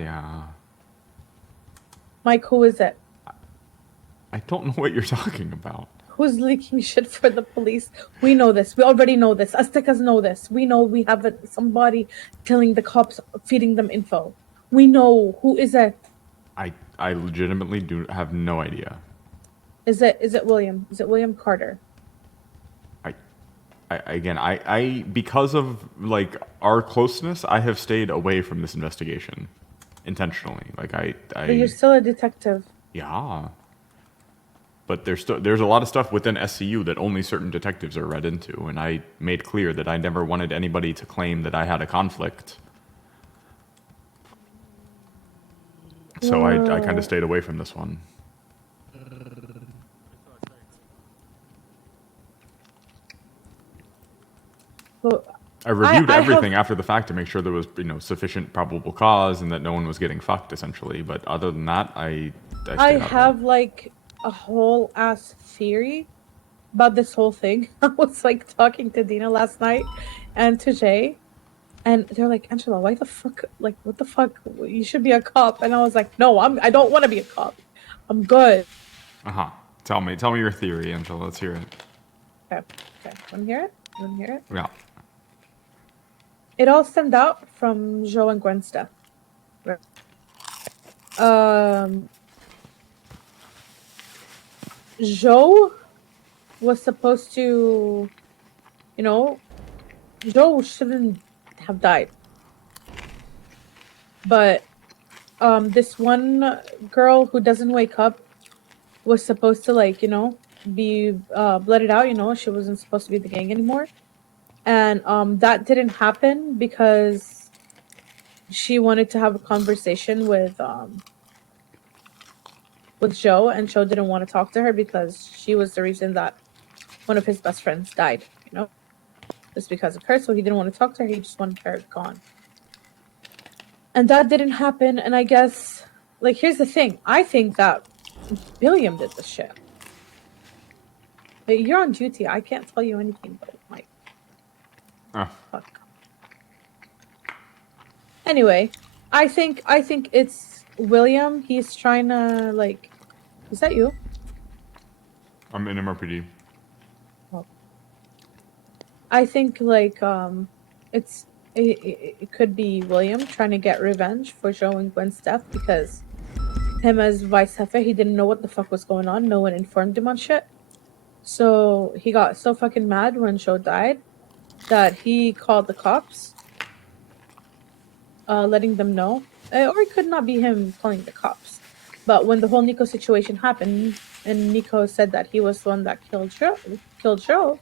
yeah. Mike, who is it? I don't know what you're talking about. Who's leaking shit for the police? We know this. We already know this. Aztecas know this. We know we have somebody telling the cops, feeding them info. We know. Who is it? I legitimately do have no idea. Is it William? Is it William Carter? I, I because of like our closeness, I have stayed away from this investigation intentionally. Like But you're still a detective. yeah. But there's a lot of stuff within SCU that only certain detectives are read into, and I made clear that I never wanted anybody to claim that I had a conflict. So I kind of Whoa. stayed away from this one. Well, I reviewed I have everything after the fact to make sure there was sufficient probable cause and that no one was getting fucked essentially. But other than that, I I stayed out of it. have like a whole ass theory about this whole thing. I was like talking to Dina last night and to Jay, and they're like, Angela, why the fuck? Like, what the fuck? You should be a cop. And I was like, no, I don't want to be a cop. I'm good. Uh huh. Tell me your theory, Angela. Let's hear it. Okay, okay. Want to hear it? You want to hear it? Yeah. It all stemmed out from Joe and Gwen's death. Um, Joe was supposed to, you know, Joe shouldn't have died. But this one girl who doesn't wake up was supposed to like, be blooded out, she wasn't supposed to be the gang anymore. And that didn't happen because she wanted to have a conversation with Joe, and Joe didn't want to talk to her because she was the reason that one of his best friends died, just because of her. So he didn't want to talk to her, he just wanted her gone. And that didn't happen, and I guess, like, here's the thing. I think that William did the shit. But you're on duty. I can't tell you anything, but like, Oh. fuck. Anyway, I think it's William. He's trying to like. Is that you? I'm in MRPD. Oh. I think like it could be William trying to get revenge for Joe and Gwen's death because him as vice jefe, he didn't know what the fuck was going on. No one informed him on shit. So he got so fucking mad when Joe died that he called the cops, letting them know. Or it could not be him calling the cops. But when the whole Nico situation happened, and Nico said that he was the one that killed Joe,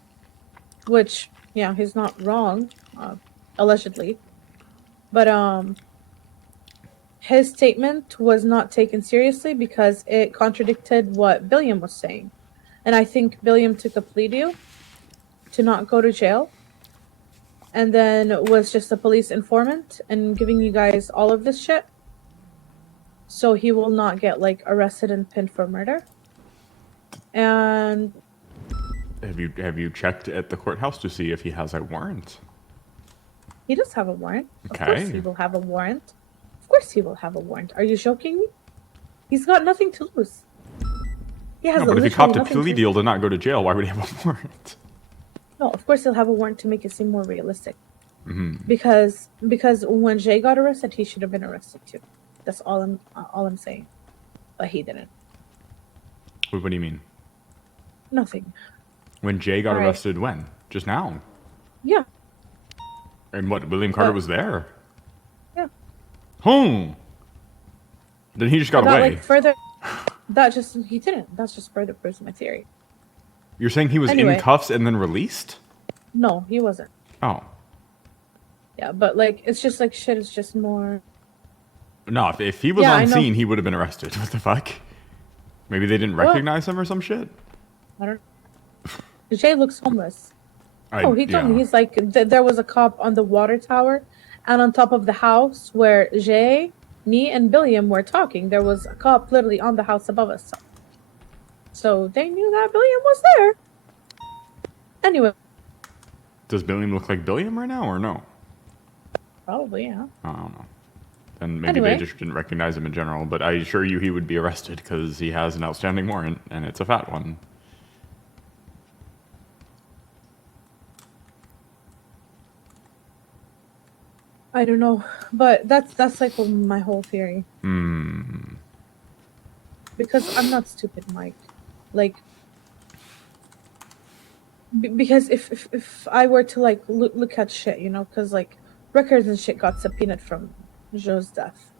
which, yeah, he's not wrong, allegedly. But his statement was not taken seriously because it contradicted what Billiam was saying. And I think Billiam took a plea deal to not go to jail, and then was just a police informant and giving you guys all of this shit. So he will not get like arrested and pinned for murder. And Have you checked at the courthouse to see if he has a warrant? he does have a warrant. Okay. Of course he will have a warrant. Of course he will have a warrant. Are you joking me? He's got nothing to lose. He has No, but if he literally copped a nothing plea to deal to not go to jail, why would he have a warrant? No, of course he'll have a warrant to make it seem more realistic. Mm-hmm. Because when Jay got arrested, he should have been arrested too. That's all I'm saying. But he didn't. What do you mean? Nothing. When Jay got All right. arrested, when? Just now? Yeah. And what? William Carter was there? Yeah. Then he just got that, away. Like, further. He didn't. That's just further proves my theory. You're saying he was Anyway. in cuffs and then released? No, he wasn't. Oh. Yeah, but like it's just like shit is just more. No, if he was Yeah, I on know. scene, he would have been arrested. What the fuck? Maybe they didn't recognize him or some shit? I don't. Jay looks homeless. He told yeah. me he's like there was a cop on the water tower, and on top of the house where Jay, me, and Billiam were talking, there was a cop literally on the house above us. So they knew that Billiam was there. Anyway. Does Billiam look like Billiam right now or no? Probably, yeah. I don't know. And maybe they Anyway. just didn't recognize him in general, but I assure you he would be arrested because he has an outstanding warrant, and it's a fat one. I don't know, but that's like my whole theory. Because I'm not stupid, Mike. Like, because if I were to like look at shit, you know, because like records and shit got subpoenaed from Joe's death,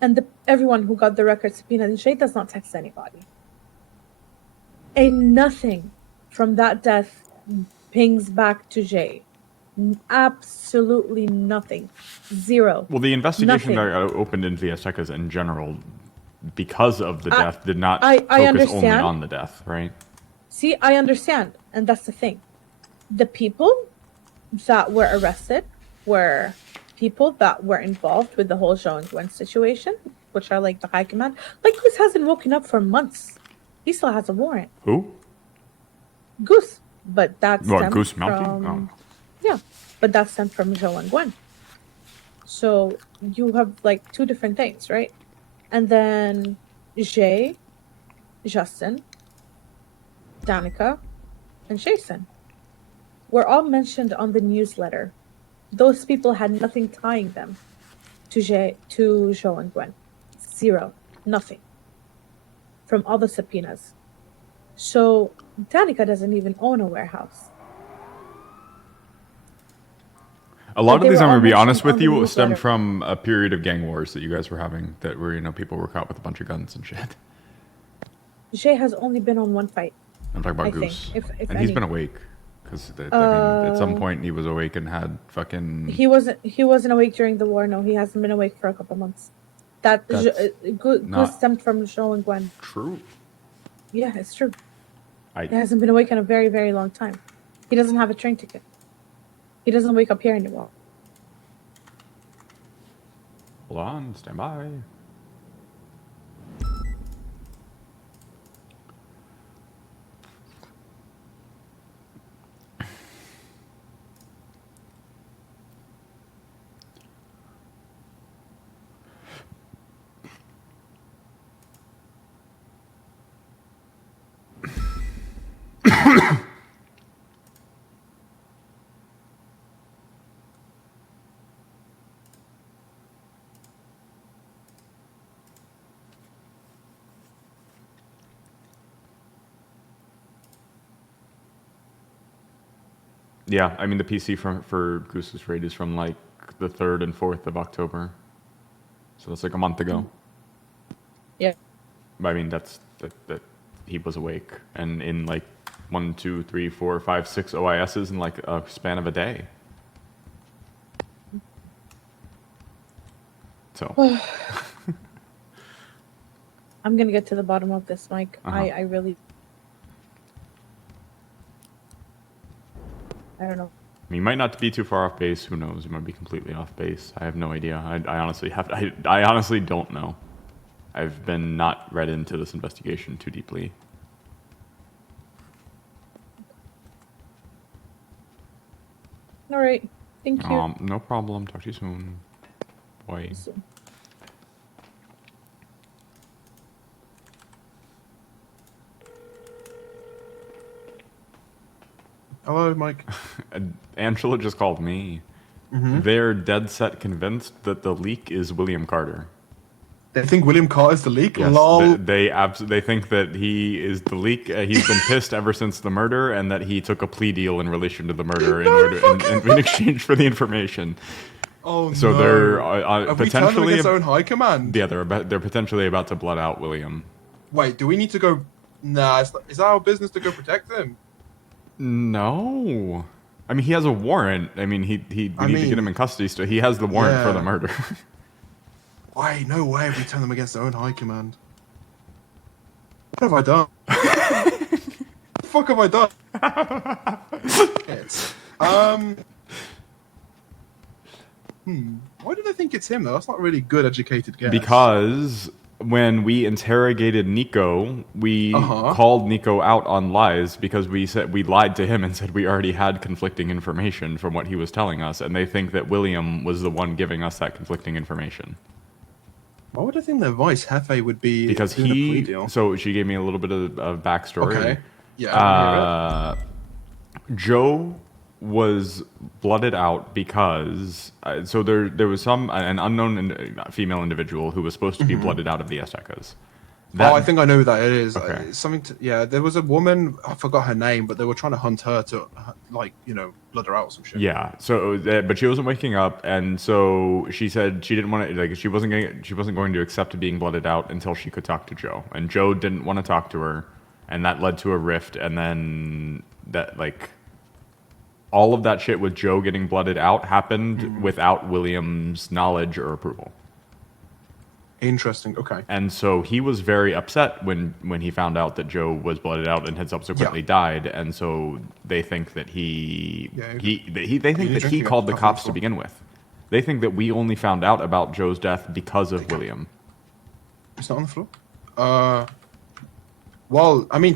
and everyone who got the records subpoenaed, and Shay does not text anybody, and nothing from that death pings back to Jay. Absolutely nothing. Zero. Well, the investigation Nothing. that opened into the Aztecas in general, because of the death, did not I focus only understand. on the death, right? See, I understand, and that's the thing. The people that were arrested were people that were involved with the whole Joe and Gwen situation, which are like the high command. Like Goose hasn't woken up for months. He still has a warrant. Who? Goose, but that's Goose Mountain? Oh. Yeah, but that's stemmed from Joe and Gwen. So you have like two different things, right? And then Jay, Justin, Danica, and Jason were all mentioned on the newsletter. Those people had nothing tying them to Joe and Gwen. Zero. Nothing. From all the subpoenas. So Danica doesn't even own a warehouse. A lot of these, I'm going to be honest with you, newsletter. stemmed from a period of gang wars that you guys were having that were, you know, people were caught with a bunch of guns and shit. Jay has only been on one fight. I'm talking about I Goose. think, if and any. he's been awake. Because, I mean, at some point he was awake and had fucking... He wasn't awake during the war, no. He hasn't been awake for a couple months. Goose stemmed from Joe and Gwen. True. Yeah, it's true. He hasn't been awake in a very, very long time. He doesn't have a train ticket. He doesn't wake up here anymore. Hold on, stand by. Yeah, I mean, the PC for Goose's raid is from like the 3rd and 4th of October. So that's like a month ago. Yeah. I mean, that he was awake and in like 1, 2, 3, 4, 5, 6 OISs in like a span of a day. So. I'm gonna get to the bottom of this, Mike. I really... I don't know. You might not be too far off base. Who knows? You might be completely off base. I have no idea. I honestly don't know. I've been not read into this investigation too deeply. All right. Thank you. No problem. Talk to you soon. Bye. Hello, Mike. Angela just called me. They're dead set convinced that the leak is William Carter. They think William Carter's the leak? Yes, Lol. they think that he is the leak. He's been pissed ever since the murder, and that he took a plea deal in relation to the murder in exchange for the information. Oh so no. They're Have we turned them potentially against their own high command? Yeah, they're potentially about to blood out William. Wait, do we need to go? Nah, is that our business to go protect him? No. I mean, he has a warrant. I mean, we need to get him in custody. So he has the warrant for the murder. Why? No way have we turned them against their own high command. What have I done? What the fuck have I done? Why did I think it's him though? That's not a really good educated guess. Because when we interrogated Nico, we called Nico out on lies because we lied to him and said we already had conflicting information from what he was telling us, and they think that William was the one giving us that conflicting information. Why would I think the Vice Hefe would be because doing a plea deal? So she gave me a little bit of backstory. Okay. Yeah, I want to hear it. Joe was blooded out because so there was an unknown female individual who was supposed to be blooded out of the Aztecas. Oh, I think I know who that it is. Okay. It's something to, yeah, there was a woman, I forgot her name, but they were trying to hunt her to, like, you know, blood her out or some shit. Yeah. So, but she wasn't waking up, and so she said she didn't want to, like, she wasn't going to accept being blooded out until she could talk to Joe, and Joe didn't want to talk to her, and that led to a rift, and then that, like, all of that shit with Joe getting blooded out happened without William's knowledge or approval. Interesting. Okay. And so he was very upset when he found out that Joe was blooded out and had subsequently died. And so they think that he called the cops to begin with. They think that we only found out about Joe's death because of William. It's not on the floor. Well, I mean,